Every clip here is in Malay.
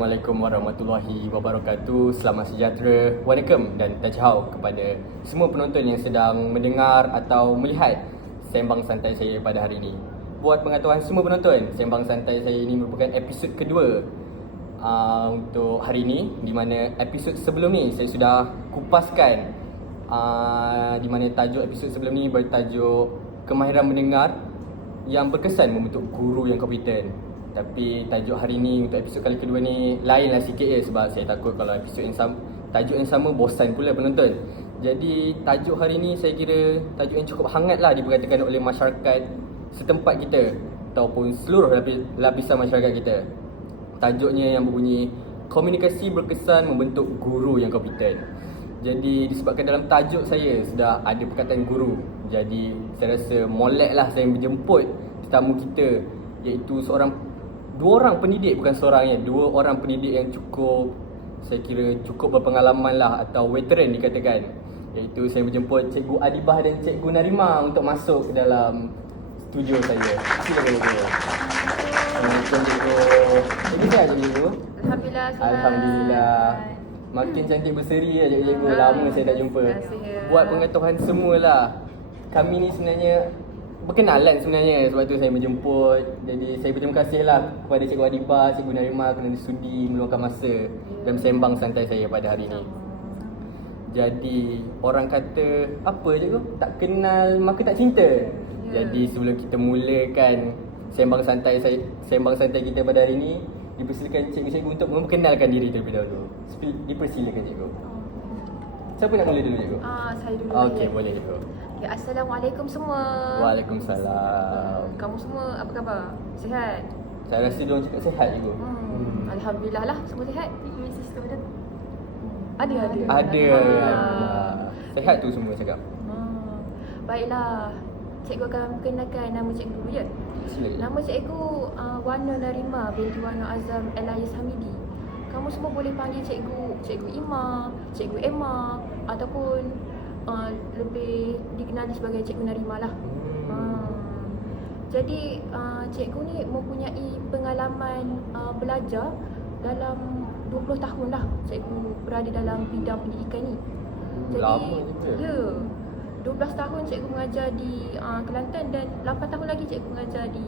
Assalamualaikum warahmatullahi wabarakatuh. Selamat sejahtera, Waalaikum dan Tajhau kepada semua penonton yang sedang mendengar atau melihat sembang santai saya pada hari ini. Buat pengetahuan semua penonton, sembang santai saya ini merupakan episod kedua untuk hari ini, di mana episod sebelum ni saya sudah kupaskan, di mana tajuk episod sebelum ni bertajuk kemahiran mendengar yang berkesan membentuk guru yang kompeten. Tapi tajuk hari ni untuk episod kali kedua ni lainlah sikit sebab saya takut kalau episod yang sama, tajuk yang sama bosan pula penonton. Jadi tajuk hari ni saya kira tajuk yang cukup hangatlah diperkatakan oleh masyarakat setempat kita ataupun seluruh lapisan masyarakat kita. Tajuknya yang berbunyi komunikasi berkesan membentuk guru yang kompeten. Jadi disebabkan dalam tajuk saya sudah ada perkataan guru, jadi saya rasa moleklah saya menjemput tetamu kita, iaitu dua orang pendidik, bukan seorang ya, dua orang pendidik yang cukup, saya kira cukup berpengalaman lah atau veteran dikatakan, iaitu saya menjemput Cikgu Adibah dan Cikgu Narima untuk masuk ke dalam studio saya. Silakan Cikgu. Assalamualaikum Cikgu. Ini sihat Cikgu? Alhamdulillah sihat. Alhamdulillah. Makin cantik berseri ya Cikgu. Lama saya tak jumpa. Buat pengetahuan semualah, kami ni sebenarnya berkenalan sebenarnya, sebab tu saya menjemput. Jadi saya berterima kasih lah kepada Cikgu Adibah, Cikgu Narima kerana sudi meluangkan masa dalam sembang santai saya pada hari ini. Jadi orang kata apa Cikgu? Tak kenal maka tak cinta. Jadi sebelum kita mulakan sembang santai kita pada hari ini, dipersilakan cikgu-cikgu untuk memperkenalkan diri terlebih dahulu. Dipersilakan Cikgu. Siapa nak mula dulu Cikgu? Saya dulu. Okey, boleh Cikgu. Okay, Assalamualaikum semua. Waalaikumsalam. Kamu semua apa khabar? Sihat? Saya rasa diorang cakap sihat Cikgu. Alhamdulillah lah, semua sihat. Mesej kepada Ada. Alhamdulillah. Sihat tu semua cakap. Baiklah. Cikgu akan perkenalkan nama cikgu dulu ya. Silakan. Nama cikgu Wana Narima binti Wana Azam Elias Hamidi. Kamu semua boleh panggil Cikgu Ima, Cikgu Emma ataupun lebih dikenali sebagai Cikgu Narima lah. Jadi cikgu ni mempunyai pengalaman belajar dalam 20 tahun lah cikgu berada dalam bidang pendidikan ni. Jadi Lama juga. ya, 12 tahun cikgu mengajar di Kelantan dan 8 tahun lagi cikgu mengajar di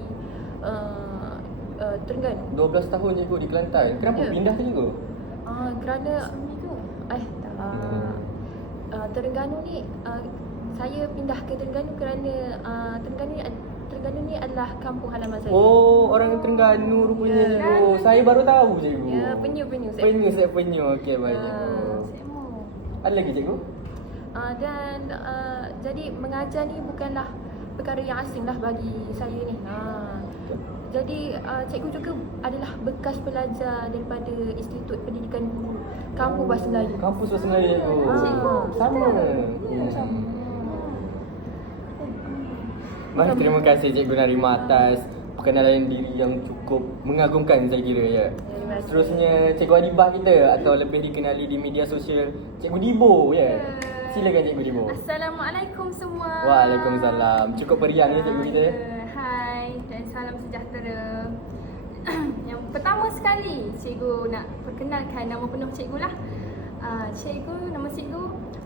Terengganu. 12 tahun Cikgu di Kelantan. Kenapa Ya. pindah Cikgu? Kerana suami tu. Terengganu ni saya pindah ke Terengganu kerana Terengganu ni adalah kampung halaman saya. Oh, orang Terengganu rupanya Ya. Cikgu. Saya baru tahu Cikgu. Ya, penyu saya. Saya penyu. Okey, baik Cikgu. Ada lagi Cikgu? Dan jadi mengajar ni bukanlah perkara yang asing lah bagi saya ni. Jadi cikgu juga adalah bekas pelajar daripada Institut Pendidikan Guru Kampung Bahasa Melayu. Kampus Bahasa Melayu Cikgu. Cikgu, Sama. Baik, terima kasih Cikgu Narima atas perkenalan diri yang cukup mengagumkan saya kira ya. Terima kasih. Seterusnya Cikgu Adibah kita atau lebih dikenali di media sosial Cikgu Dibo ya. Silakan Cikgu Dibo. Assalamualaikum semua. Waalaikumsalam. Cukup periang ya Cikgu kita ya. Hai dan salam sejahtera. Yang pertama sekali cikgu nak perkenalkan nama penuh cikgu lah. Nama cikgu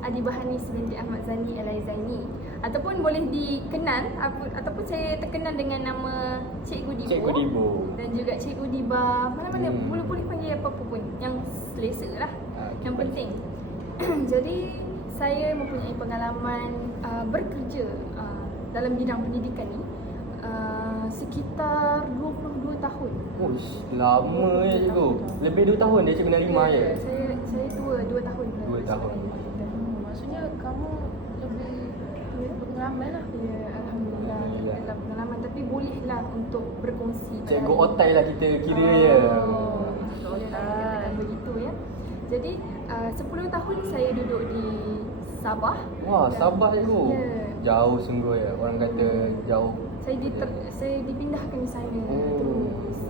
Adibah Hanis binti Ahmad Zani Alai Zaini, ataupun boleh dikenal ataupun saya terkenal dengan nama Cikgu Dibo. Cikgu Dibo. Dan juga Cikgu Diba. Mana-mana boleh panggil apa-apa pun yang selesa lah. Yang penting. Jadi saya mempunyai pengalaman bekerja dalam bidang pendidikan ni sekitar 22 tahun. Uish, lama ya Cikgu. Lebih 2 tahun dia Cikgu Narima ya. Saya tua 2 tahun. 2 tahun. Maksudnya kamu lebih berpengalaman lah. Ya, alhamdulillah. Dalam pengalaman, tapi bolehlah untuk berkongsi. Cikgu otai lah kita kira ya. Boleh lah dikatakan begitu ya. Jadi 10 tahun saya duduk di Sabah. Wah, Sabah Cikgu. Ya. Jauh sungguh ya. Orang kata jauh. Saya dipindahkan di sana Oh. terus.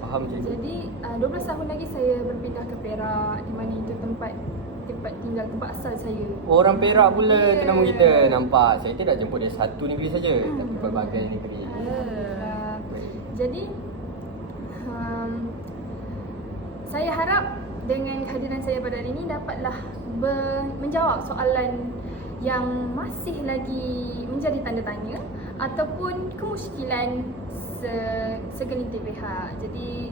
Faham Cikgu. Jadi 12 tahun lagi saya berpindah ke Perak, di mana itu tempat tinggal, tempat asal saya. Orang Perak pula tetamu kita. Nampak, saya tidak jemput dia satu negeri saja, tapi pelbagai negeri. Jadi Saya harap dengan kehadiran saya pada hari ini dapatlah menjawab soalan yang masih lagi menjadi tanda tanya ataupun kemusykilan segelintir pihak. Jadi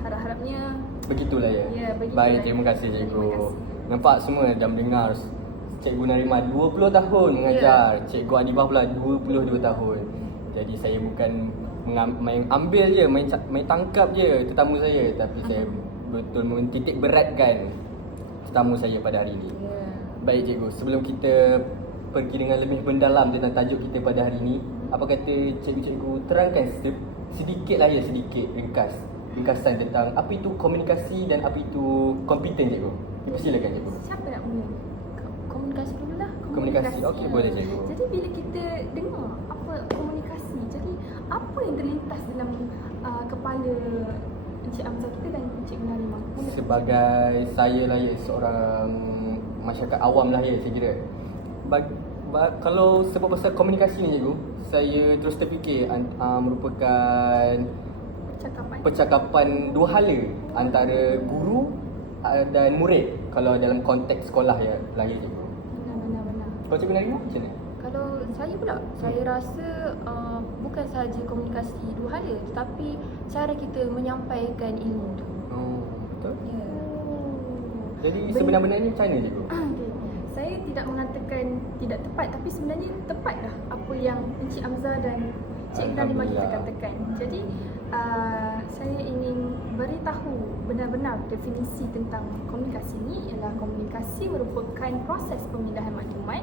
harap-harapnya Begitulah ya. Ya, begitulah. Baik, terima kasih cikgu. Terima kasih. Nampak semua dah mendengar Cikgu Narima 20 tahun mengajar. Cikgu Adibah pula 22 tahun. Jadi saya bukan main ambil je, main tangkap je tetamu saya, tapi saya betul mentitik beratkan tetamu saya pada hari ini. Ya. Baik cikgu, sebelum kita pergi dengan lebih mendalam tentang tajuk kita pada hari ini, apa kata cikgu-cikgu terangkan sedikit lah ya, sedikit ringkasan tentang apa itu komunikasi dan apa itu kompeten cikgu. Persilakan cikgu. Siapa nak mula? Komunikasi dulu lah. Komunikasi, okey boleh cikgu. Jadi bila kita dengar apa komunikasi, jadi apa yang terlintas dalam kepala Encik Amzah kita dan Encik Narima? Sebagai saya lah ya, seorang masyarakat awam lah ya saya kira. Kalau sebab pasal komunikasi ni cikgu, saya terus terfikir merupakan percakapan dua hala antara guru dan murid kalau dalam konteks sekolah ya lah ya cikgu. Benar. Kalau cikgu Narima macam mana? Kalau saya pula, saya rasa bukan sahaja komunikasi dua hala, tetapi cara kita menyampaikan ilmu tu. Oh, betul. Ya. Jadi sebenar-benarnya macam mana cikgu? Okay. Saya tidak mengatakan tidak tepat, tapi sebenarnya tepatlah apa yang Encik Amzah dan Encik Narima kita Alhamdulillah. katakan. Jadi saya ingin beritahu benar-benar definisi tentang komunikasi ini ialah komunikasi merupakan proses pemindahan maklumat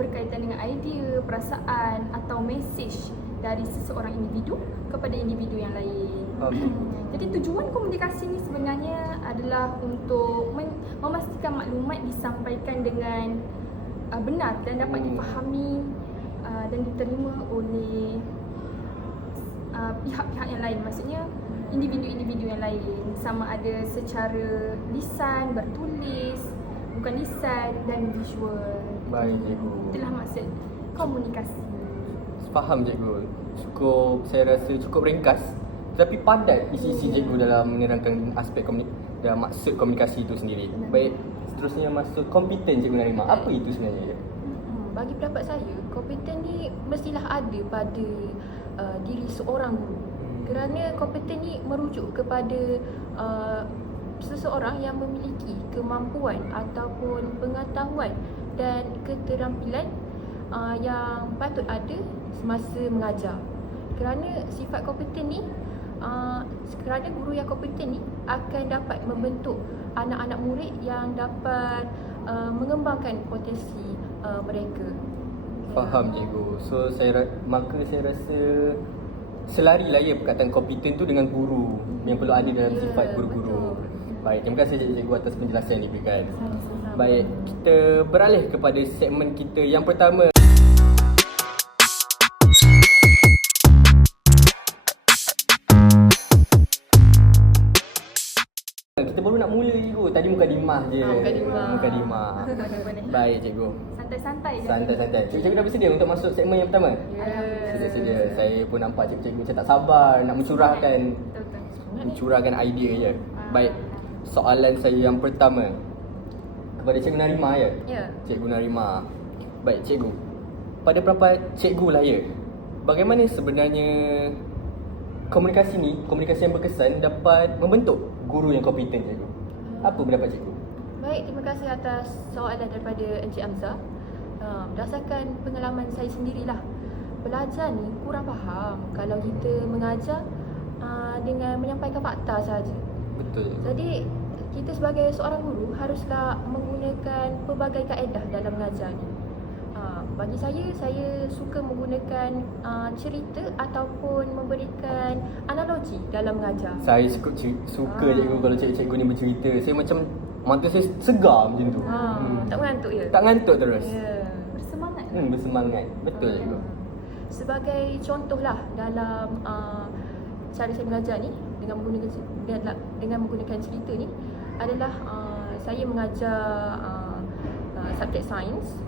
berkaitan dengan idea, perasaan atau mesej dari seseorang individu kepada individu yang lain. Okay. Jadi tujuan komunikasi ni sebenarnya adalah untuk memastikan maklumat disampaikan dengan benar dan dapat difahami dan diterima oleh pihak-pihak yang lain. Maksudnya individu-individu yang lain, sama ada secara lisan, bertulis, bukan lisan dan visual. Baik cikgu. Itulah maksud komunikasi. Faham cikgu. Saya rasa cukup ringkas tetapi padat isi-isi cikgu dalam menerangkan aspek dan maksud komunikasi itu sendiri. Baik, seterusnya masuk kompeten cikgu Narima. Apa itu sebenarnya? Bagi pendapat saya, kompeten ni mestilah ada pada diri seorang guru. Kerana kompeten ni merujuk kepada seseorang yang memiliki kemampuan ataupun pengetahuan dan keterampilan yang patut ada semasa mengajar. Kerana sifat kompeten ni, kerana guru yang kompeten ni akan dapat membentuk anak-anak murid yang dapat mengembangkan potensi mereka. Faham cikgu. So maka saya rasa selarilah ya perkataan kompeten tu dengan guru yang perlu ada dalam sifat guru-guru. Baik, terima kasih cikgu atas penjelasan yang diberikan. Baik, kita beralih kepada segmen kita yang pertama. Kita baru nak mula cikgu. Tadi mukadimah je. Mukadimah. Baik cikgu. Santai-santai je. Santai-santai. Cikgu dah bersedia untuk masuk segmen yang pertama? Sedia-sedia. Saya pun nampak cikgu macam tak sabar nak mencurahkan idea je. Baik. Soalan saya yang pertama kepada Cikgu Narima ya. Ya. Cikgu Narima. Baik cikgu. Pada pendapat cikgu lah ya, bagaimana sebenarnya komunikasi yang berkesan dapat membentuk guru yang kompeten cikgu? Apa pendapat cikgu? Baik, terima kasih atas soalan daripada Encik Amzah. Berdasarkan pengalaman saya sendirilah, belajar ni kurang faham kalau kita mengajar dengan menyampaikan fakta saja. Betul. Jadi kita sebagai seorang guru haruslah menggunakan pelbagai kaedah dalam mengajar ni. Bagi saya suka menggunakan cerita ataupun memberikan analogi dalam mengajar. Saya suka cikgu kalau cikgu ni bercerita. Saya macam mata saya segar macam tu. Tak mengantuk ya? Tak ngantuk terus. Ya. Bersemangat. Bersemangat. Betul cikgu. Sebagai contohlah dalam cara saya mengajar ni dengan menggunakan cerita ni adalah saya mengajar subjek sains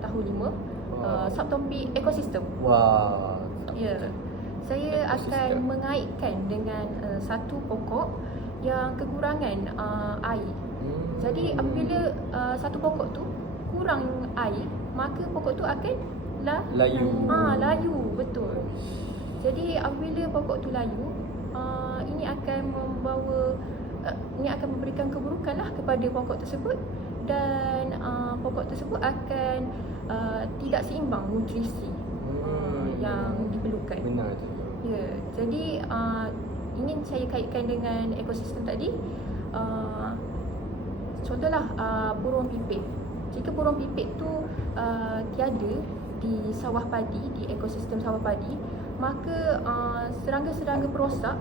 tahun 5, subtopik ekosistem. Wah. Ya. Saya akan Ekosistem. mengaitkan dengan satu pokok yang kekurangan air. Jadi apabila satu pokok tu kurang air, maka pokok tu akan Layu. layu, betul. Jadi apabila pokok tu layu, ini akan ini akan memberikan keburukanlah kepada pokok tersebut, dan pokok tersebut akan tidak seimbang nutrisi yang diperlukan. Benar tu. Ya, jadi ingin saya kaitkan dengan ekosistem tadi. Contohlah burung pipit. Jika burung pipit tu tiada di sawah padi, di ekosistem sawah padi, maka serangga-serangga perosak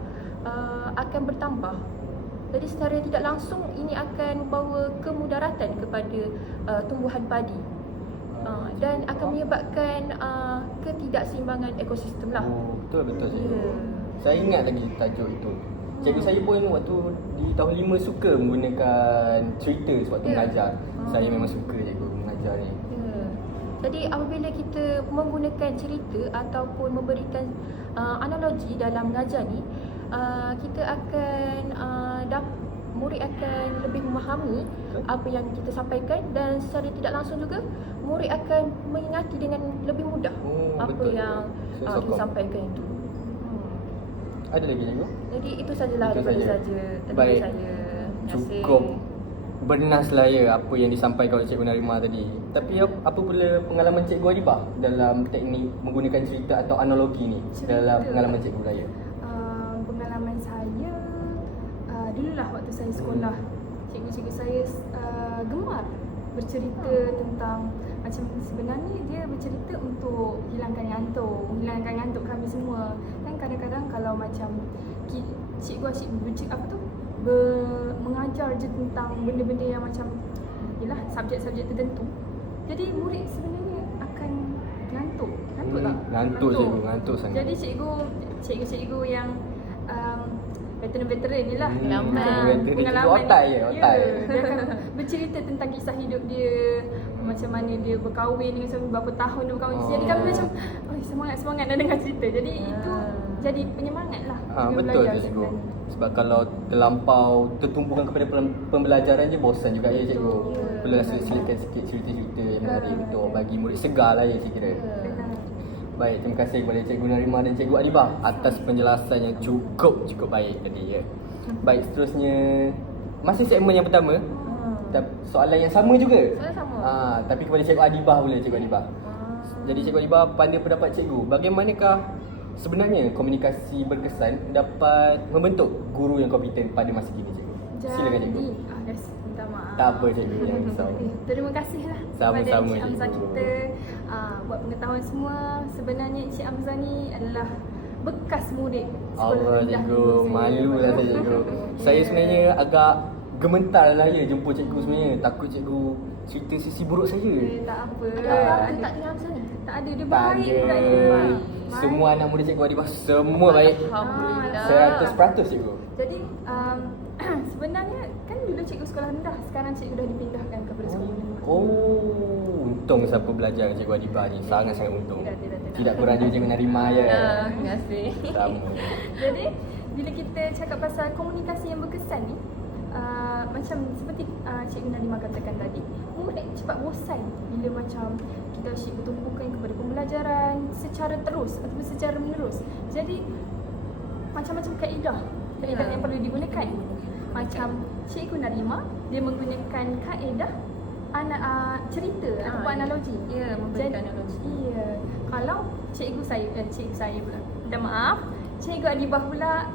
akan bertambah. Jadi secara tidak langsung ini akan membawa kemudaratan kepada tumbuhan padi. Dan akan menyebabkan ketidakseimbangan ekosistem lah. Betul cikgu. Ya. Saya ingat lagi tajuk itu. Cikgu saya pun waktu di tahun 5 suka menggunakan cerita sewaktu mengajar. Saya memang suka cikgu mengajar ni. Ya. Jadi apabila kita menggunakan cerita ataupun memberikan analogi dalam mengajar ni, kita akan murid akan lebih memahami apa yang kita sampaikan, dan secara tidak langsung juga murid akan mengingati dengan lebih mudah apa betul. yang Saya kita sokong. sampaikan itu. Ada lagi cikgu? Jadi itu sajalah Itu daripada saja. saya. Daripada Baik. saya. Terima kasih. Cukup bernaslah ya apa yang disampaikan oleh Cikgu Narima tadi. Tapi apa pula pengalaman Cikgu Adibah dalam teknik menggunakan cerita atau analogi ni dalam pengalaman Cikgu Raya? Pengalaman saya dululah waktu saya sekolah, cikgu-cikgu saya gemar bercerita tentang, macam sebenarnya dia bercerita untuk hilangkan ngantuk kami semua. Dan kadang-kadang kalau macam cikgu asyik mengajar je tentang benda-benda yang macam yalah subjek-subjek tertentu, jadi murid sebenarnya akan ngantuk tak? Ngantuk sangat. Jadi cikgu-cikgu yang veteran ni lah, Pengalaman otai. Dia akan bercerita tentang kisah hidup dia, macam mana dia berkahwin dengan suami, berapa tahun dia berkahwin. Jadi kami macam semangat nak dengar cerita. Jadi itu jadi penyemangat lah dengan Betul belajar tu cikgu. sebenarnya. Sebab kalau terlampau tertumpukan kepada pembelajaran je bosan juga ya cikgu. Perlulah selitkan sikit cerita-cerita yang menarik untuk bagi murid segar lah ya saya kira. Benar. Baik, terima kasih kepada Cikgu Narima dan Cikgu Adibah atas penjelasan yang cukup baik tadi ya. Baik, seterusnya masih segmen yang pertama. Soalan yang sama juga. Soalan sama. Tapi kepada Cikgu Adibah pula, Cikgu Adibah. Jadi Cikgu Adibah, pada pendapat Cikgu, bagaimanakah sebenarnya komunikasi berkesan dapat membentuk guru yang kompeten pada masa kini, Cikgu? Silakan Cikgu. Guys, minta maaf. Tak apa Cikgu, jangan risau. Terima kasihlah Sama-sama, kepada Encik cikgu. Amzah kita. Buat pengetahuan semua, sebenarnya Encik Amzah ni adalah bekas murid Allah rendah Cikgu, dulu saya. malu lah saya Cikgu. Saya sebenarnya agak gementar lah ya jumpa Cikgu sebenarnya. Takut Cikgu cerita sisi buruk saya. Tak apa. Tak dengar macam ni. Tak ada, dia Tak baik ada. pula dia. Baik. Semua anak murid Cikgu Adibah semua baik. Alhamdulillah. 100% Cikgu. Jadi sebenarnya kan dulu cikgu sekolah rendah, sekarang cikgu dah dipindahkan kepada sekolah menengah. Untung siapa belajar dengan Cikgu Adibah ni. Sangat-sangat untung. Tidak. Tidak kurang juga Cikgu Narima ya. Terima kasih. Sama. Jadi bila kita cakap pasal komunikasi yang berkesan ni, macam seperti Cikgu Narima katakan tadi, murid cepat bosan bila macam kita asyik bertumpukan kepada pembelajaran secara terus ataupun secara menerus. Jadi macam-macam kaedah yang perlu digunakan. Macam Cikgu Narima, dia menggunakan kaedah cerita ataupun analogi. Ya, memberikan analogi. Ya. Kalau cikgu saya pula. Minta maaf. Cikgu Adibah pula,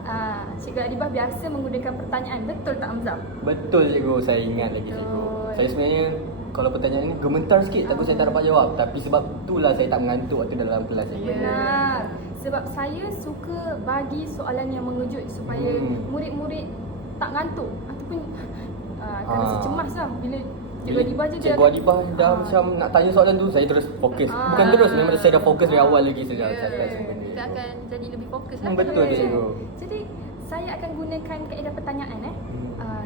Cikgu Adibah biasa menggunakan pertanyaan. Betul tak Amzah? Betul Cikgu, saya ingat lagi Cikgu. Betul. Saya sebenarnya kalau pertanyaan ni gementar sikit, takut saya tak dapat jawab. Tapi sebab itulah saya tak mengantuk waktu dalam kelas Cikgu. Benar. Sebab saya suka bagi soalan yang mengejut supaya murid-murid tak ngantuk ataupun akan rasa cemas lah bila Cikgu Adibah je Cikgu Adibah dah macam nak tanya soalan tu, saya terus fokus. Bukan terus, memang saya dah fokus dari awal lagi saya dah catat semua ni. Kita akan jadi lebih fokus lah. Betul tu Cikgu. Jadi saya akan gunakan kaedah pertanyaan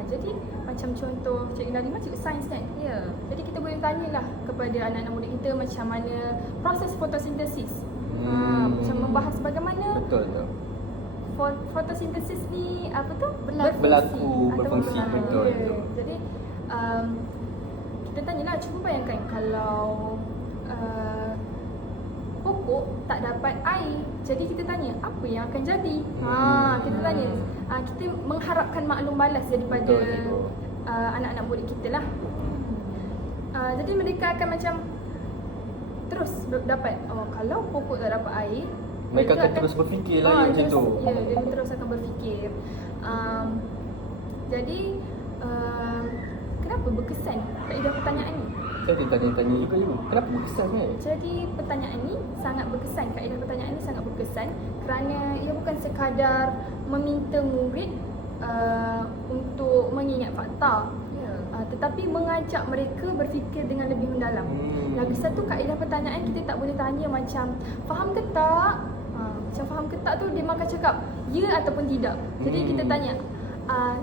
jadi macam contoh Cikgu Narima cikgu sains kan. Ya. Jadi kita boleh tanyalah kepada anak-anak murid kita macam mana proses fotosintesis. Macam membahas bagaimana Betul tu. fotosintesis ni apa tu Berfungsi, atau betul, ya. betul. Jadi kita tanyalah, cuba bayangkan kalau pokok tak dapat air, jadi kita tanya apa yang akan jadi. Kita tanya, kita mengharapkan maklum balas daripada Betul, cikgu. anak-anak murid kita lah. Jadi mereka akan macam terus dapat, kalau pokok tak dapat air, Mereka akan terus berfikir lagi macam tu. Ya, dia terus akan berfikir. Jadi kenapa berkesan kaedah pertanyaan ni? Saya tanya juga cikgu, kenapa berkesan sebenarnya? Jadi pertanyaan ni sangat berkesan, kaedah pertanyaan ni sangat berkesan kerana ia bukan sekadar meminta murid untuk mengingat fakta, tetapi mengajak mereka berfikir dengan lebih mendalam. Lagi satu, kaedah pertanyaan kita tak boleh tanya macam faham ke tak? Macam faham ke tak tu dia makan cakap ya ataupun tidak. Jadi kita tanya,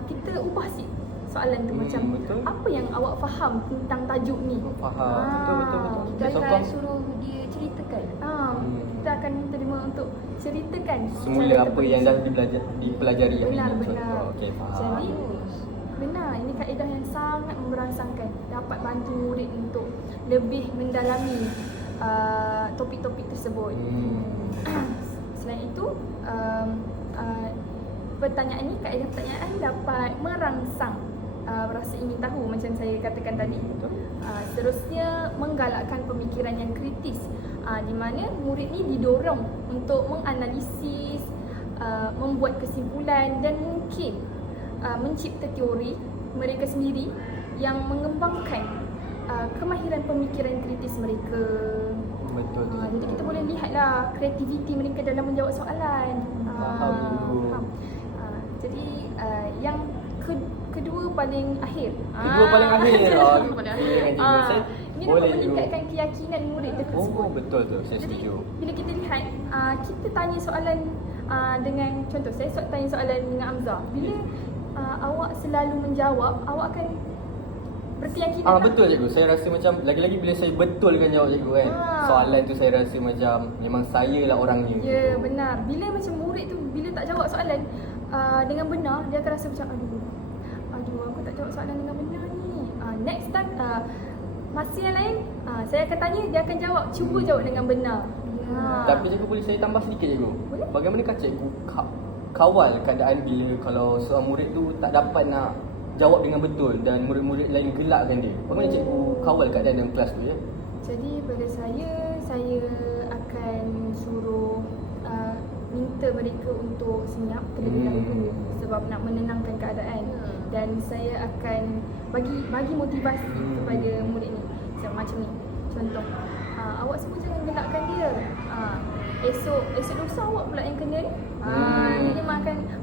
kita ubah sikit soalan tu macam betul. apa yang awak faham tentang tajuk ni? Faham. Betul. Kita akan suruh dia ceritakan. Kita akan minta dia untuk ceritakan Semula secara apa yang dah dipelajari hari Benar, ini. benar. Okey, faham. Jadi benar, ini kaedah yang sangat merangsangkan, dapat bantu murid untuk lebih mendalami topik-topik tersebut. Selain itu, pertanyaan ni, kaedah pertanyaan dapat merangsang rasa ingin tahu macam saya katakan tadi. Seterusnya, menggalakkan pemikiran yang kritis, di mana murid ni didorong untuk menganalisis, membuat kesimpulan dan mungkin mencipta teori mereka sendiri yang mengembangkan kemahiran pemikiran kritis mereka. Betul. Jadi kita boleh lihatlah kreativiti mereka dalam menjawab soalan. Faham. Jadi yang kedua paling akhir. Kedua paling akhir. Paling akhir. Ini dapat meningkatkan keyakinan murid tersebut. Betul tu, saya Jadi setuju. bila kita lihat, kita tanya soalan dengan contoh, saya tanya soalan dengan Amzah. Bila awak selalu menjawab, awak akan berkeyakinan. Betul cikgu, saya rasa macam lagi-lagi bila saya betulkan jawab cikgu kan. Soalan tu saya rasa macam memang saya lah orangnya. Ya, benar. Bila macam murid tu bila tak jawab soalan dengan benar, dia akan rasa macam aduh aku tak jawab soalan dengan benar ni. Next time masa yang lain saya akan tanya, dia akan jawab, cuba jawab dengan benar. Tapi cikgu, boleh saya tambah sedikit cikgu? Boleh. Bagaimanakah cikgu kawal keadaan bila kalau seorang murid tu tak dapat nak jawab dengan betul dan murid-murid lain gelakkan dia? Bagaimana cikgu kawal keadaan dalam kelas tu ya? Jadi pada saya akan suruh minta mereka untuk senyap terlebih dahulu sebab nak menenangkan keadaan, dan saya akan bagi motivasi kepada murid ni. Macam ni, contoh, awak semua jangan gelakkan dia. Esok lusa awak pula yang kena ni. Jadi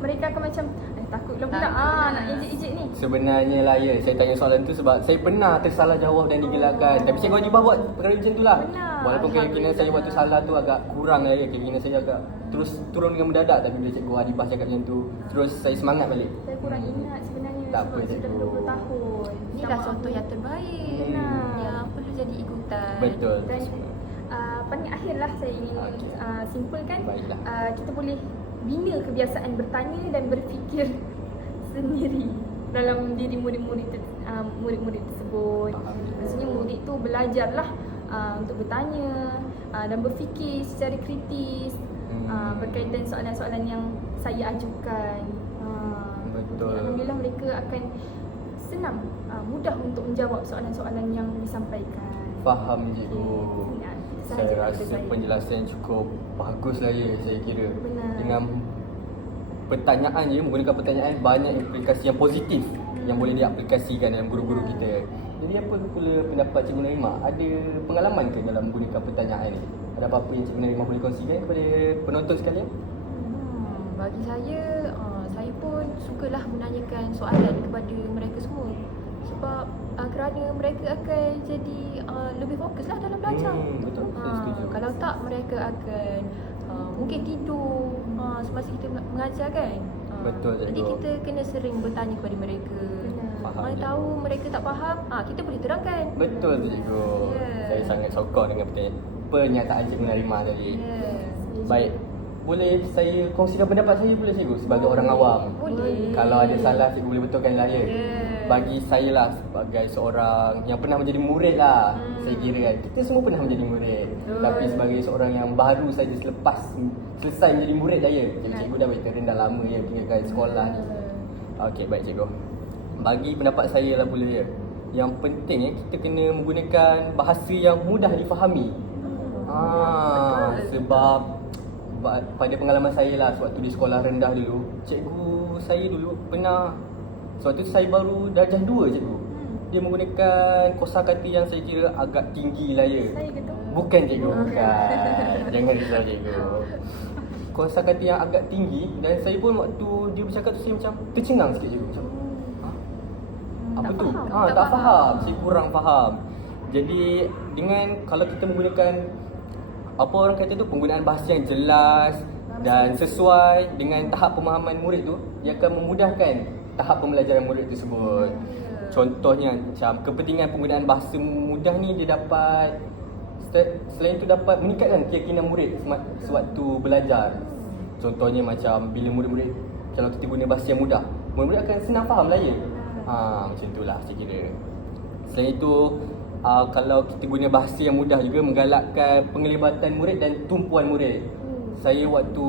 mereka akan macam takutlah pula nak ejek-ejek ni. Sebenarnya lah ya, saya tanya soalan tu sebab saya pernah tersalah jawab dan digelakkan. Tapi cikgu wajib buat perkara macam tu lah. Benar. Walaupun keyakinan saya waktu salah tu agak kurang lah ya, keyakinan saya agak terus turun dengan mendadak. Tapi bila cikgu Adibah cakap macam tu, terus saya semangat balik. Saya kurang ingat sebenarnya Tak sebab apa, sudah cikgu. 20 tahun. Inilah contoh yang terbaik yang perlu jadi ikutan. Betul. Dan paling akhir lah saya ingin simpulkan, Baiklah. kita boleh bina kebiasaan bertanya dan berfikir sendiri dalam diri murid-murid tersebut. Maksudnya murid tu belajarlah untuk bertanya dan berfikir secara kritis berkaitan soalan-soalan yang saya ajukan. Betul. Alhamdulillah mereka akan senang, mudah untuk menjawab soalan-soalan yang disampaikan. Faham cikgu. Ya, Saya sahaja rasa daripada saya. penjelasan cukup bagus lah ya, saya kira. Benar. Dengan pertanyaan je, menggunakan pertanyaan, banyak implikasi yang positif yang boleh diaplikasikan dalam guru-guru kita. Jadi apa pula pendapat Cikgu Naimah? Ada pengalaman ke dalam menggunakan pertanyaan ni? Ada apa-apa yang Cikgu Naimah boleh kongsikan kepada penonton sekalian? Bagi saya pun sukalah menanyakan soalan kepada mereka semua. Sebab kerana mereka akan jadi lebih fokuslah dalam belajar. Betul, saya setuju. Kalau tak, mereka akan mungkin tidur semasa kita mengajar kan. Betul, cikgu. Jadi kita kena sering bertanya kepada mereka. Faham, Mana cikgu. tahu mereka tak faham, kita boleh terangkan. Betul tu cikgu. Ya. Saya sangat sokong dengan pernyataan Cikgu Narima tadi. Yes. Baik, boleh saya kongsikan pendapat saya pula Cikgu sebagai orang awam? Boleh. Kalau ada salah Cikgu boleh betulkan lah ya. Yeah. Bagi saya lah sebagai seorang yang pernah menjadi murid lah, saya kira kan kita semua pernah menjadi murid. Tapi sebagai seorang yang baru saja selesai menjadi murid dah ya, cikgu dah veteran dah lama ya tinggalkan sekolah ni. Okey, baik cikgu. Bagi pendapat saya lah pula ya, yang penting ya kita kena menggunakan bahasa yang mudah difahami. Sebab pada pengalaman saya lah sewaktu di sekolah rendah dulu, cikgu saya dulu pernah, sewaktu saya baru darjah 2 cikgu, dia menggunakan kosakata yang saya kira agak tinggi lah ya. Saya gitu. Bukan cikgu, bukan. Jangan risau cikgu. Kosakata yang agak tinggi, dan saya pun waktu dia bercakap tu saya macam tercengang sikit cikgu. Macam, apa Tak tu? faham. Tak faham. Saya kurang faham. Jadi dengan kalau kita menggunakan apa orang kata tu, penggunaan bahasa yang jelas dan sesuai dengan tahap pemahaman murid tu, dia akan memudahkan tahap pembelajaran murid tersebut. Contohnya macam kepentingan penggunaan bahasa mudah ni dia dapat, selain itu dapat meningkatkan keyakinan murid sewaktu belajar. Contohnya macam bila murid-murid, kalau kita guna bahasa yang mudah, murid-murid akan senang faham lah ya. Macam itulah saya kira. Selain itu, kalau kita guna bahasa yang mudah juga menggalakkan penglibatan murid dan tumpuan murid. Saya waktu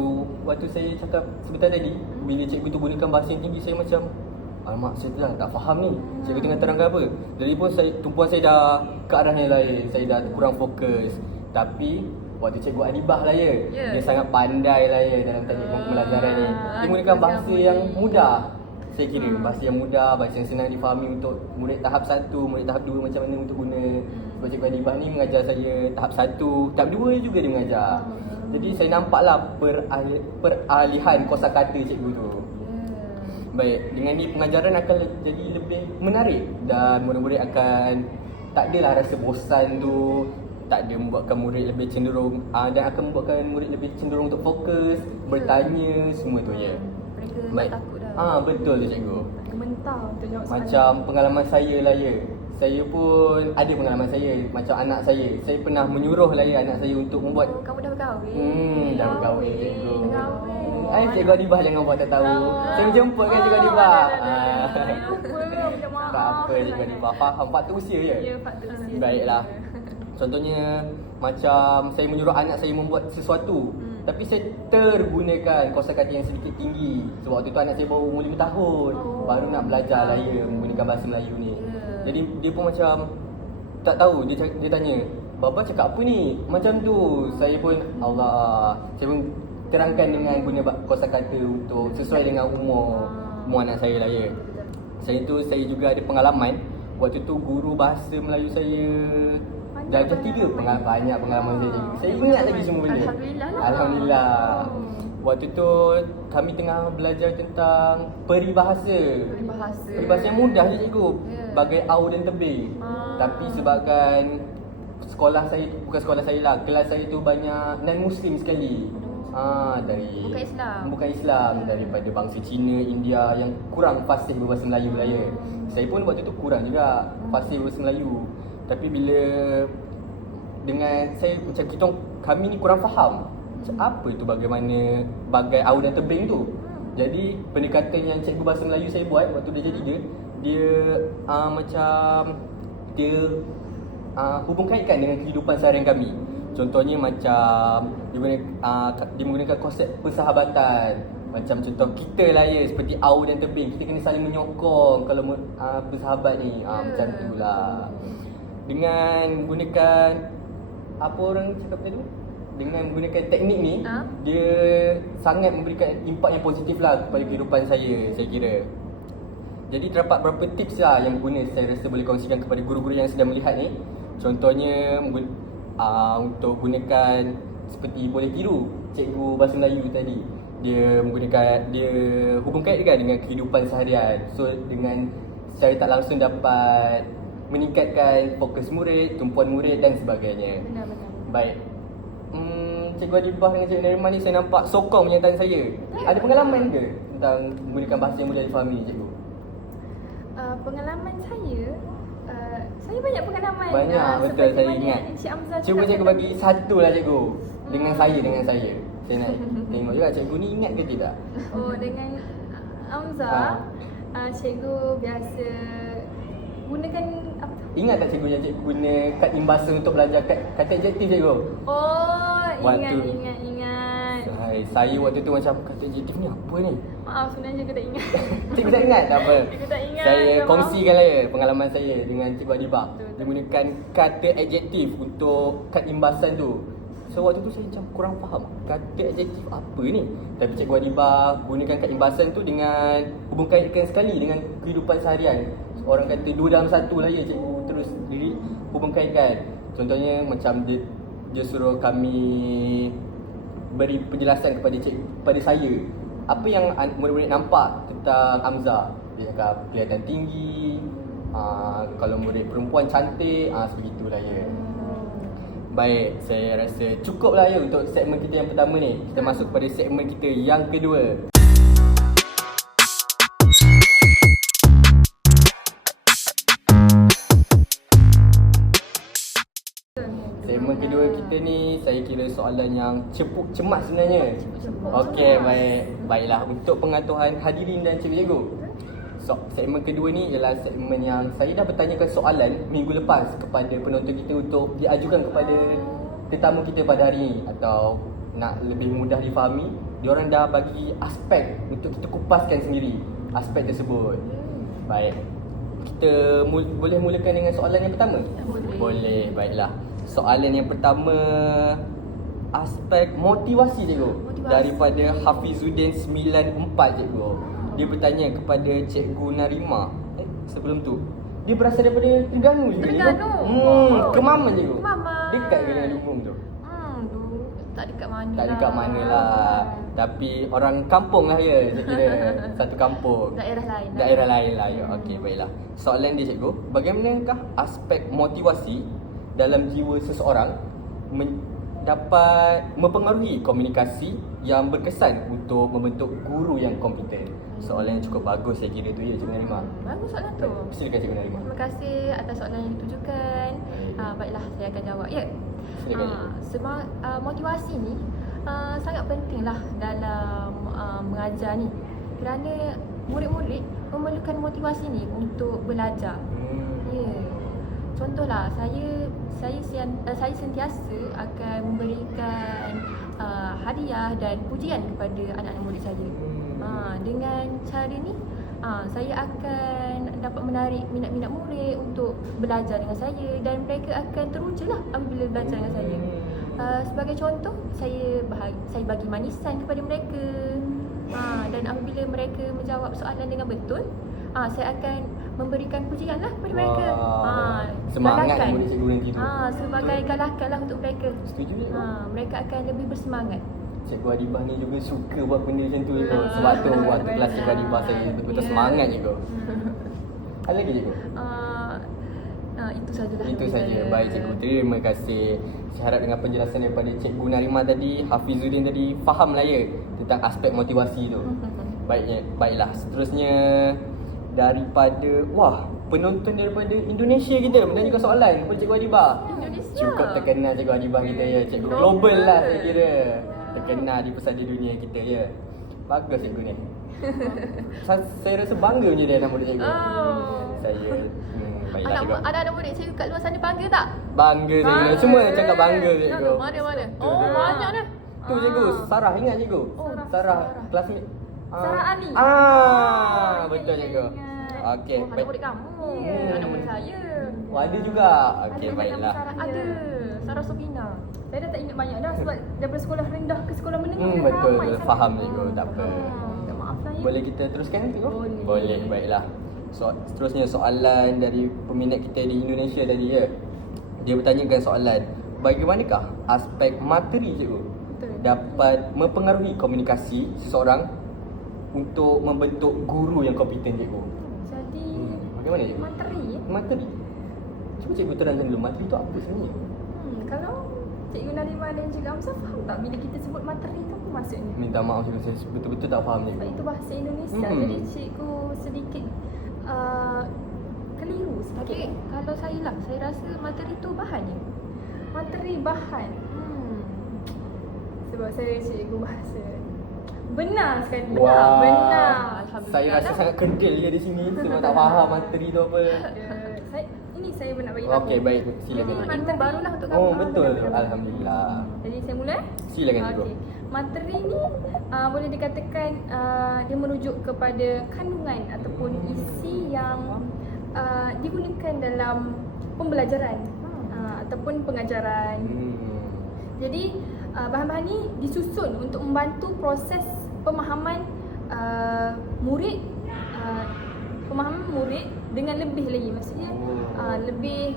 saya cakap sebentar tadi, bila cikgu tu gunakan bahasa yang tinggi, saya macam alamak, saya dah tak faham ni cikgu tengah terangkan apa. Jadi pun tumpuan saya dah ke arah yang lain, saya dah kurang fokus. Tapi waktu cikgu Adibah lah ya, dia sangat pandai lah ya dalam teknik pembelajaran ni. Dia gunakan bahasa yang mudah. Saya kira bahasa yang mudah, bahasa yang senang difahami untuk murid tahap 1, murid tahap 2 macam mana untuk guna. Sebab cikgu Adibah ni mengajar saya tahap 1, tahap 2 juga dia mengajar. Jadi saya nampaklah peralihan kosakata cikgu tu. Baik, dengan ni pengajaran akan jadi lebih menarik dan murid-murid akan tak adalah rasa bosan tu, tak ada membuatkan murid lebih cenderung dan akan membuatkan murid lebih cenderung untuk fokus, bertanya, semua tu ya. Mereka tak takut dah. Betul tu cikgu. Mentah untuk jawab soalan. Macam pengalaman saya lah ya. Saya pun ada pengalaman saya, macam anak saya pernah menyuruh lah ya anak saya untuk membuat Kamu dah berkahwin? dah berkahwin cikgu. Berkahwin. Cikgu Adibah jangan buat tak tahu. Saya menjemput kan cikgu Adibah. Lupa, minta maaf. Tak apa cikgu Adibah, faham faktor usia ya? Ya, faktor usia. Baiklah. Contohnya macam saya menyuruh anak saya membuat sesuatu, tapi saya tergunakan kosakata yang sedikit tinggi. Sebab waktu tu anak saya baru umur 5 tahun, baru nak belajar lah ya menggunakan bahasa Melayu ni. Jadi dia pun macam tak tahu, dia tanya, "Baba cakap apa ni?" Macam tu. Saya pun saya pun terangkan dengan guna kosakata untuk sesuai dengan umur anak saya lah ya. Selain tu saya juga ada pengalaman. Waktu tu guru bahasa Melayu saya darjah 3, banyak pengalaman saya. Saya ingat lagi semua benda. Alhamdulillah lah. Alhamdulillah. Waktu tu kami tengah belajar tentang peribahasa. Peribahasa yang mudah je cikgu. Bagai au dan tebing. Tapi sebabkan sekolah saya, bukan sekolah saya lah, kelas saya tu banyak non-Muslim sekali. Dari bukan Islam, daripada bangsa Cina, India yang kurang fasih berbahasa Melayu lah ya. Saya pun waktu tu kurang juga fasih berbahasa Melayu. Tapi bila dengan saya macam kami ni kurang faham macam apa tu, bagaimana bagai au dan tebing tu. Jadi pendekatan yang cikgu bahasa Melayu saya buat waktu dia jadi dia macam dia hubung kaitkan dengan kehidupan seharian kami. Contohnya macam dia menggunakan konsep persahabatan. Macam contoh kita lah ya, seperti au dan tebing, kita kena saling menyokong kalau bersahabat ni. Macam tu lah. Dengan menggunakan apa orang cakap tadi, dengan menggunakan teknik ni, dia sangat memberikan impak yang positif lah kepada kehidupan saya kira. Jadi terdapat beberapa tips lah yang guna saya rasa boleh kongsikan kepada guru-guru yang sedang melihat ni. Contohnya untuk gunakan seperti boleh tiru cikgu bahasa Melayu tadi. Dia hubung kaitkan dengan kehidupan seharian. So dengan secara tak langsung dapat meningkatkan fokus murid, tumpuan murid dan sebagainya. Benar-benar. Baik. Cikgu Adibah dengan Cikgu Narima ni saya nampak sokong pernyataan saya. Ada pengalaman ke tentang menggunakan bahasa yang mudah difahami cikgu? Pengalaman saya banyak pengalaman. Banyak, betul seperti saya mana ingat. Encik Amzah Cuba cakap cikgu tadi. bagi satu lah cikgu. Dengan saya. Saya nak tengok juga cikgu ni ingat ke tidak? Oh, dengan Amzah, cikgu biasa gunakan apa tu? Ingat tak cikgu yang cikgu guna kad imbasan untuk belajar kata adjektif cikgu? Oh, Waktu- ingat. Hai, saya waktu tu macam kata adjektif ni apa ni? Maaf, sebenarnya aku tak ingat. Cikgu tak ingat? Tak apa. Cikgu tak ingat. Saya Maaf. kongsikan lah ya pengalaman saya dengan Cikgu Adibah. Betul. Dia gunakan kata adjektif untuk kad imbasan tu. So waktu tu saya macam kurang faham kata adjektif apa ni. Tapi Cikgu Adibah gunakan kad imbasan tu dengan hubung kaitkan sekali dengan kehidupan seharian. Orang kata dua dalam satu lah ya cikgu terus diri hubung kaitkan. Contohnya macam dia suruh kami beri penjelasan kepada saya apa yang murid-murid nampak tentang Amzah. Dia cakap kelihatan tinggi, kalau murid perempuan cantik, sebegitulah ya. Baik, saya rasa cukup lah ya untuk segmen kita yang pertama ni. Kita masuk pada segmen kita yang kedua. Segmen kedua kita ni saya kira soalan yang cepuk cemas sebenarnya. Okey, baiklah untuk pengetahuan hadirin dan cikgu-cikgu. Segmen kedua ni ialah segmen yang saya dah bertanyakan soalan minggu lepas kepada penonton kita untuk diajukan kepada tetamu kita pada hari ini, atau nak lebih mudah difahami, diorang dah bagi aspek untuk kita kupaskan sendiri aspek tersebut. Baik. Kita boleh mulakan dengan soalan yang pertama? Boleh, baiklah. Soalan yang pertama, aspek motivasi cikgu. Daripada Hafizuddin 94 cikgu. Dia bertanya kepada Cikgu Narima. Sebelum tu dia berasal daripada Terengganu juga. Terengganu. Kemaman cikgu. Kemaman. Dekat dengan Lumung tu. Tak dekat mana Tak dekat mana lah. Tapi orang kampung lah ya, saya kira. Satu kampung. Daerah lain lah ya. Okey, baiklah. Soalan dia cikgu, bagaimanakah aspek motivasi dalam jiwa seseorang dapat mempengaruhi komunikasi yang berkesan untuk membentuk guru yang kompeten? Soalan yang cukup bagus saya kira tu ya Cikgu Narima. Bagus soalan tu. Silakan Cikgu Narima. Terima kasih atas soalan yang ditujukan. Baiklah, saya akan jawab. Ya. Silakan. Motivasi ni sangat pentinglah dalam mengajar ni. Kerana murid-murid memerlukan motivasi ni untuk belajar. Ya. Contohlah, saya sentiasa akan memberikan hadiah dan pujian kepada anak-anak murid saya. Dengan cara ni saya akan dapat menarik minat-minat murid untuk belajar dengan saya, dan mereka akan teruja lah apabila belajar dengan saya. Sebagai contoh, saya bagi manisan kepada mereka, dan apabila mereka menjawab soalan dengan betul, saya akan memberikan pujian lah kepada mereka. Semangat murid cikgu nanti tu. Sebagai galakan lah untuk mereka. Setuju ni? Mereka akan lebih bersemangat. Cikgu Adibah ni juga suka buat benda macam tu cikgu. Sebab tu waktu kelas Cikgu Adibah saya betul-betul semangat cikgu. Ada lagi cikgu? Itu sajalah. Itu saja. Baik cikgu. Terima kasih. Saya harap dengan penjelasan daripada Cikgu Narima tadi, Hafizuddin tadi, faham lah ya tentang aspek motivasi tu. Baiklah. Seterusnya daripada penonton daripada Indonesia kita menanyakan soalan kepada Cikgu Adibah. Indonesia. Cukup terkenal Cikgu Adibah kita ya. Cikgu global lah saya kira. Terkenal di pesada dunia kita ya. Bagus cikgu ni. Saya rasa bangga je dia anak murid cikgu. Saya baiklah cikgu. Anak-anak murid cikgu kat luar sana bangga tak? Bangga cikgu. Semua cakap bangga cikgu. Mana? Banyak dah. Tu cikgu, Sarah ingat cikgu? Sarah classmate. Sarah Ali. Betul cikgu. Okey, Anak baik. murid kamu. Anak murid saya. Ada juga. Okey, Ada baiklah. Sarah Ada. Sarah Sofina. Saya dah tak ingat banyak dah sebab daripada sekolah rendah ke sekolah menengah dah Betul, ramai sangat. faham cikgu. Tak apa. Minta maaf lah ya. Boleh kita teruskan cikgu? Boleh. Baiklah. Seterusnya soalan dari peminat kita di Indonesia tadi ya. Dia bertanyakan soalan, bagaimanakah aspek materi cikgu dapat mempengaruhi komunikasi seseorang untuk membentuk guru yang kompeten cikgu? Jadi Bagaimana cikgu? Materi. Cuba cikgu terangkan dulu materi itu apa sebenarnya? Kalau Cikgu Narima dan Cikgu Amzah faham tak bila kita sebut materi tu apa maksudnya? Minta maaf cikgu, saya betul-betul tak faham cikgu. Sebab itu bahasa Indonesia. Jadi cikgu sedikit keliru Tapi sikit. kalau saya lah, saya rasa materi tu bahan ni. Materi bahan. Sebab saya cikgu bahasa. Benar sekali. Benar. Wah. Benar. Saya rasa sangat kerdil je di sini sebab tak faham materi tu apa. Saya nak bagi tahu. Okey, baik. Silakan. Jadi, Ilmu barulah untuk kamu. Oh, betul. Alhamdulillah. Jadi saya mula. Silakan cikgu. Okey. Materi ni boleh dikatakan dia merujuk kepada kandungan ataupun isi yang digunakan dalam pembelajaran ataupun pengajaran. Jadi bahan-bahan ni disusun untuk membantu proses pemahaman murid dengan lebih lagi, maksudnya lebih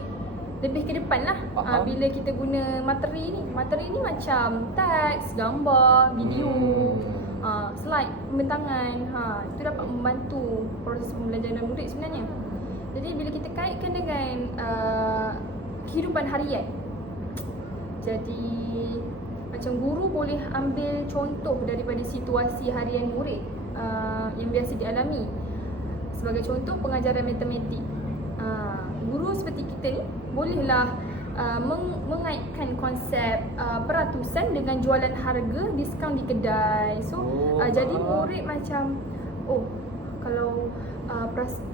ke depan lah. Bila kita guna materi ni macam teks, gambar, video, slide, pembentangan, itu dapat membantu proses pembelajaran murid sebenarnya. Jadi bila kita kaitkan dengan kehidupan harian, jadi macam guru boleh ambil contoh daripada situasi harian murid yang biasa dialami. Sebagai contoh, pengajaran matematik. Guru seperti kita ni bolehlah mengaitkan konsep peratusan dengan jualan harga diskaun di kedai. So jadi murid macam, kalau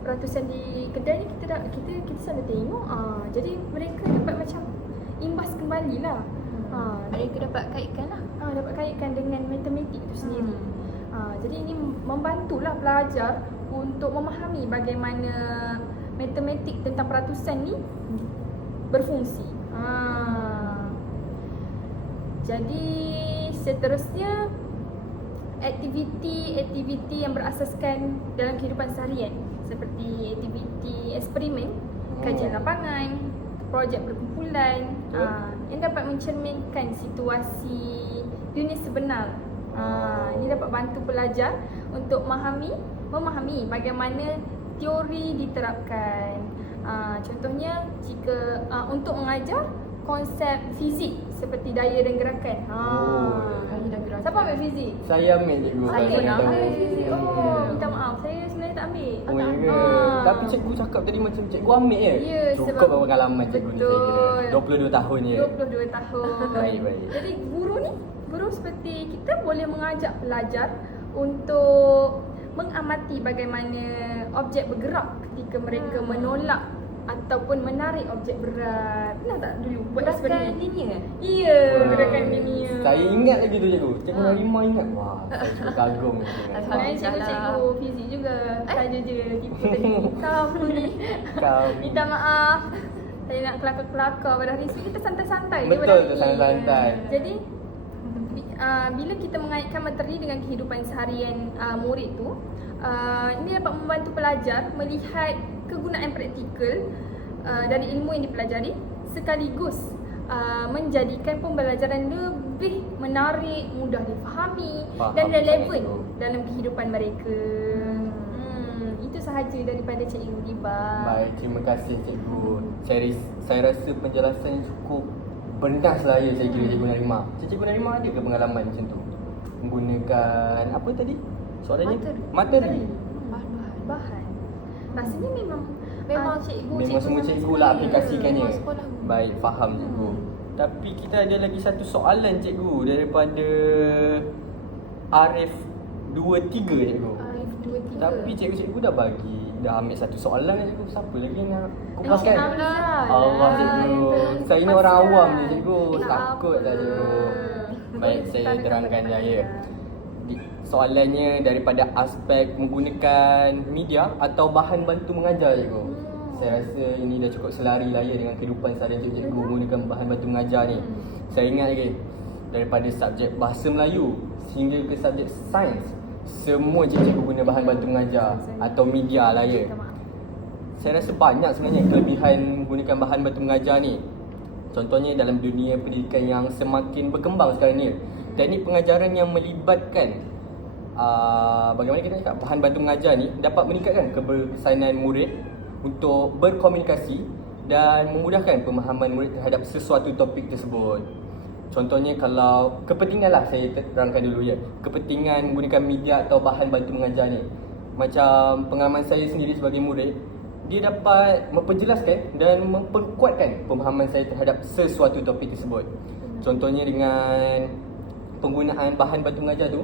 peratusan di kedai ni kita selalu tengok, jadi mereka dapat macam imbas kembali lah. Mereka dapat kaitkan lah. Dapat kaitkan dengan matematik itu sendiri. Jadi ini membantulah pelajar untuk memahami bagaimana matematik tentang peratusan ni berfungsi. Jadi seterusnya, aktiviti yang berasaskan dalam kehidupan seharian seperti aktiviti eksperimen, kajian lapangan, projek perkumpulan yang dapat mencerminkan situasi dunia sebenar. Ini dapat bantu pelajar untuk memahami bagaimana teori diterapkan. Contohnya, jika untuk mengajar konsep fizik seperti daya dan gerakan. Daya dan gerakan. Siapa ambil fizik? Saya ambil cikgu. Saya Saya nak tahu. ambil fizik. Minta maaf, saya sebenarnya tak ambil. Oh my god. Tapi cikgu cakap tadi macam cikgu ambil je. Ya, Cukup sebab- pengalaman cikgu ni saya kira. 22 tahun je. 22 tahun. Baik. Jadi guru seperti kita boleh mengajak pelajar untuk mengamati bagaimana objek bergerak ketika mereka menolak ataupun menarik objek berat. Pernah tak dulu buat Gerakan eksperimen? linear. Ya, gerakan linear. Saya ingat lagi tu cikgu. Cikgu Narimah ingat. Wah, saya cukup kagum. Sebenarnya cikgu fizik juga. Saja je tipu tadi. Kamu ni. Kau. Minta maaf. Saya nak kelakar-kelakar pada hari ini. Kita santai-santai je pada Betul hari tu, ni. santai-santai. Jadi bila kita mengaitkan materi dengan kehidupan seharian murid tu, ini dapat membantu pelajar melihat kegunaan praktikal dari ilmu yang dipelajari, sekaligus menjadikan pembelajaran lebih menarik, mudah difahami dan Faham relevan saya tu. dalam kehidupan mereka. Itu sahaja daripada Cikgu Liba. Baik, terima kasih cikgu. Saya rasa penjelasan cukup bernas lah ya saya kira cikgu Narimah. Cikgu Narimah ada ke pengalaman macam tu? Menggunakan apa tadi? Soalannya? Materi. Bahan. Rasanya memang cikgu Memang semua sama cikgu sekali. lah aplikasikannya. Memang sekolah. Baik, faham cikgu. Tapi kita ada lagi satu soalan cikgu daripada Arif 23 cikgu. Arif 2-3. Tapi cikgu-cikgu dah ambil satu soalan kan cikgu. Siapa lagi nak kupaskan? Amzal. Allah cikgu. Saya ni orang awam ni cikgu. Tak Takut lah apa. cikgu. Baik, saya Kita terangkan dapat saya. Soalannya daripada aspek menggunakan media atau bahan bantu mengajar cikgu. Saya rasa ini dah cukup selari lah ya dengan kehidupan seharian cikgu menggunakan bahan bantu mengajar ni. Saya ingat lagi daripada subjek bahasa Melayu sehingga ke subjek sains, semua cikgu guna bahan bantu mengajar atau media lah ya. Saya rasa banyak sebenarnya kelebihan menggunakan bahan bantu mengajar ni. Contohnya dalam dunia pendidikan yang semakin berkembang sekarang ni, teknik pengajaran yang melibatkan bagaimana kita cakap, bahan bantu mengajar ni dapat meningkatkan keberkesanan murid untuk berkomunikasi dan memudahkan pemahaman murid terhadap sesuatu topik tersebut. Contohnya kalau kepentingan lah, saya terangkan dulu ya, kepentingan menggunakan media atau bahan bantu mengajar ni. Macam pengalaman saya sendiri sebagai murid, dia dapat memperjelaskan dan memperkuatkan pemahaman saya terhadap sesuatu topik tersebut. Contohnya dengan penggunaan bahan bantu mengajar tu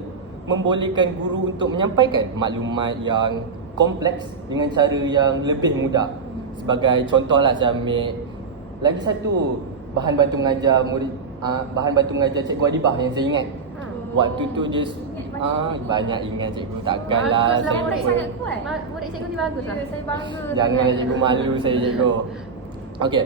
membolehkan guru untuk menyampaikan maklumat yang kompleks dengan cara yang lebih mudah. Sebagai contohlah saya ambil lagi satu bahan bantu mengajar bahan bantu mengajar Cikgu Adibah yang saya ingat. Waktu tu dia banyak ingat cikgu, takkanlah Bagus lah saya murid lupa. sangat kuat. Murid cikgu ni bagus lah. Ya, saya bangga. Jangan cikgu malu saya cikgu. Okey.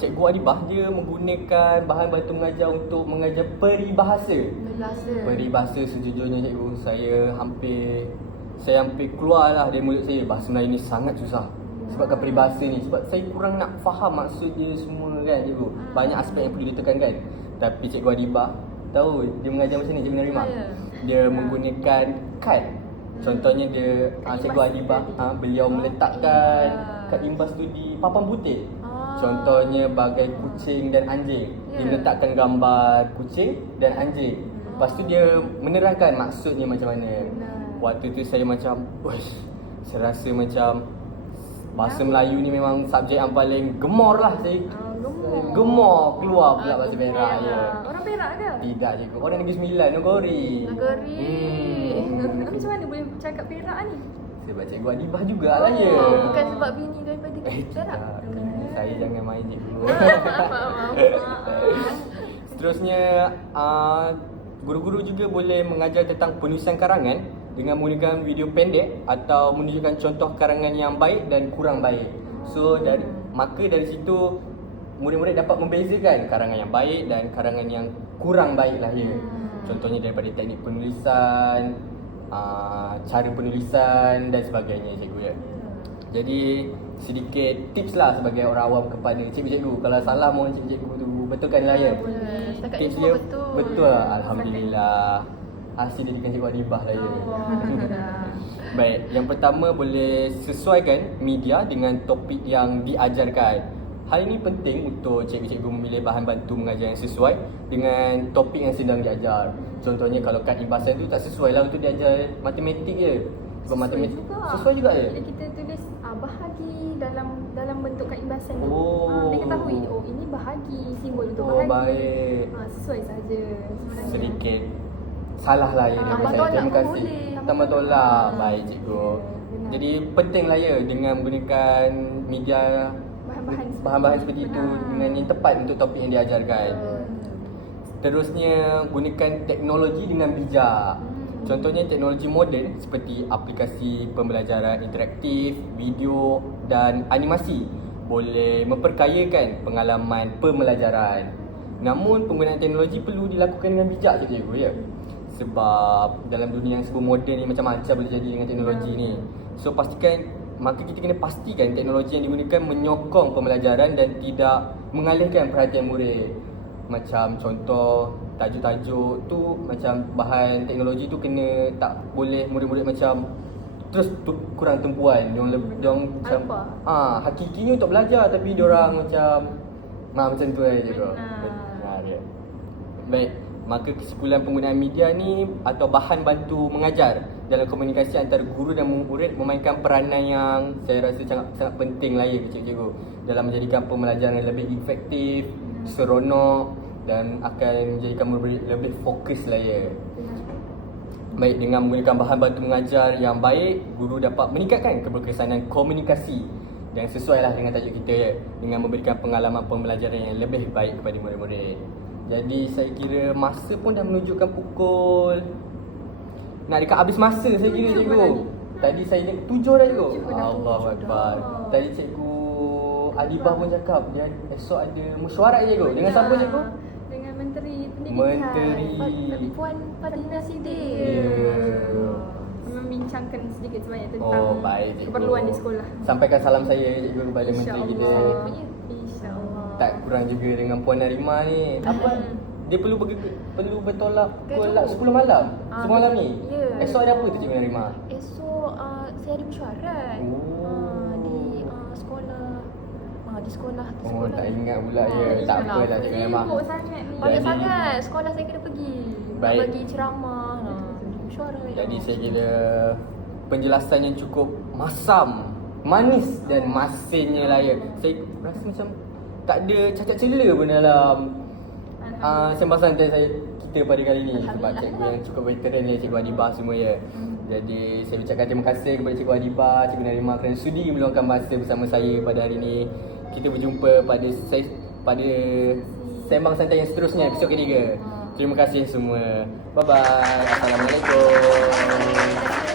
Cikgu Adibah dia menggunakan bahan bantu mengajar untuk mengajar peribahasa. Berasa. Peribahasa sejujurnya cikgu, saya hampir keluar lah dari mulut saya. Bahasa Melayu ni sangat susah. Sebabkan peribahasa ni, sebab saya kurang nak faham maksud dia semua kan cikgu. Banyak aspek yang perlu ditekankan. Tapi Cikgu Adibah tahu dia mengajar macam ni, Cikgu Narimah. Dia menggunakan kad. Contohnya dia Cikgu Adibah beliau meletakkan kad imbas tu di papan putih. Contohnya bagai kucing dan anjing. Dia meletakkan gambar kucing dan anjing. Lepas tu dia menerangkan maksudnya macam mana. Waktu tu saya macam, saya rasa macam bahasa Melayu ni memang subjek yang paling gemar lah saya. Gemar keluar pula bahasa Perak ya. Orang Perak ke? Tidak cikgu, orang Negeri Sembilan, Nagori. Tapi macam mana boleh cakap Perak ni? Sebab Cikgu Adibah jugalah ya. Bukan sebab bini daripada Perak. Tak. Saya jangan main cikgu. Seterusnya guru-guru juga boleh mengajar tentang penulisan karangan dengan menggunakan video pendek atau menunjukkan contoh karangan yang baik dan kurang baik. So maka dari situ murid-murid dapat membezakan karangan yang baik dan karangan yang kurang baik lah ya. Contohnya daripada teknik penulisan, cara penulisan dan sebagainya cikgu ya. Jadi sedikit tips lah sebagai orang awam kepada cikgu-cikgu. Kalau salah mohon cikgu-cikgu tu betulkan lah ya. Setakat Tips ni dia semua betul. betul lah. Alhamdulillah. Hasil didikan Cikgu Adibah lah ya. Baik, yang pertama boleh sesuaikan media dengan topik yang diajarkan. Hal ini penting untuk cikgu-cikgu memilih bahan bantu mengajar yang sesuai dengan topik yang sedang diajar. Contohnya kalau kad imbasan tu tak sesuai lah untuk diajar matematik je. Sebab matematik sesuai juga ya. Bila kita tulis bahagi dalam bentuk kad imbasan tu, Oh. dia ketahui ini bahagi, simbol untuk Oh bahagi. baik. Sesuai saja sebenarnya. Sedikit salah lah ya daripada Tambah saya. tolak Terima pun kasih. boleh. Tambah tolak. Baik cikgu. Benar. Jadi penting lah ya dengan menggunakan media bahan-bahan seperti itu dengan yang tepat untuk topik yang diajarkan. Terusnya gunakan teknologi dengan bijak. Contohnya teknologi moden seperti aplikasi pembelajaran interaktif, video dan animasi boleh memperkayakan pengalaman pembelajaran. Namun penggunaan teknologi perlu dilakukan dengan bijak cikgu ya. Sebab dalam dunia yang serba moden ni macam-macam boleh jadi dengan teknologi ni. So maka kita kena pastikan teknologi yang digunakan menyokong pembelajaran dan tidak mengalihkan perhatian murid. Macam contoh tajuk-tajuk tu, macam bahan teknologi tu kena tak boleh murid-murid macam terus kurang tumpuan. Diorang macam hakikinya untuk belajar tapi diorang macam tu aja je bro. Benar ya. Baik, maka kesimpulan penggunaan media ni atau bahan bantu mengajar dalam komunikasi antara guru dan murid memainkan peranan yang saya rasa sangat penting lah ya cikgu dalam menjadikan pembelajaran lebih efektif, seronok dan akan menjadikan murid lebih fokus lah ya. Baik, dengan menggunakan bahan bantu mengajar yang baik, guru dapat meningkatkan keberkesanan komunikasi yang sesuai lah dengan tajuk kita ya, dengan memberikan pengalaman pembelajaran yang lebih baik kepada murid-murid. Jadi saya kira masa pun dah menunjukkan pukul nak dekat habis masa saya kira cikgu. Tadi saya ni 7 dah cikgu. Allahuakbar. Tadi cikgu Adibah pun cakap dia esok ada mesyuarat cikgu. Dengan siapa cikgu? Dengan Menteri Pendidikan. Menteri. Puan Fatina Siddiq. Membincangkan sedikit sebanyak tentang Baik cikgu. keperluan di sekolah. Sampaikan salam saya cikgu kepada menteri kita. InsyaAllah. InsyaAllah. Tak kurang juga dengan Puan Narimah ni. Apa? Dia perlu bertolak pukul 10 malam. Semalam ni. Ya. Esok ada apa tu Cikgu Narimah? Esok saya ada mesyuarat di sekolah. Di sekolah. Tak ingat pula ya. Tak apa lah Cikgu Narimah. Sibuk sangat ni. Banyak Jadi- sangat sekolah saya kena pergi. Baik. Bagi ceramah. Mesyuarat. Jadi saya kira penjelasan yang cukup masam manis dan masinnya Laya. Saya rasa macam tak ada cacat cela pun dalam sembang santai saya kita pada kali ni. Sebab cikgu yang cukup veteran ni, Cikgu Adibah semua ya. Jadi saya ucapkan terima kasih kepada Cikgu Adibah, Cikgu Narimah kerana sudi meluangkan masa bersama saya pada hari ini. Kita berjumpa pada sembang santai yang seterusnya, episod ketiga. Terima kasih semua. Bye bye. Assalamualaikum.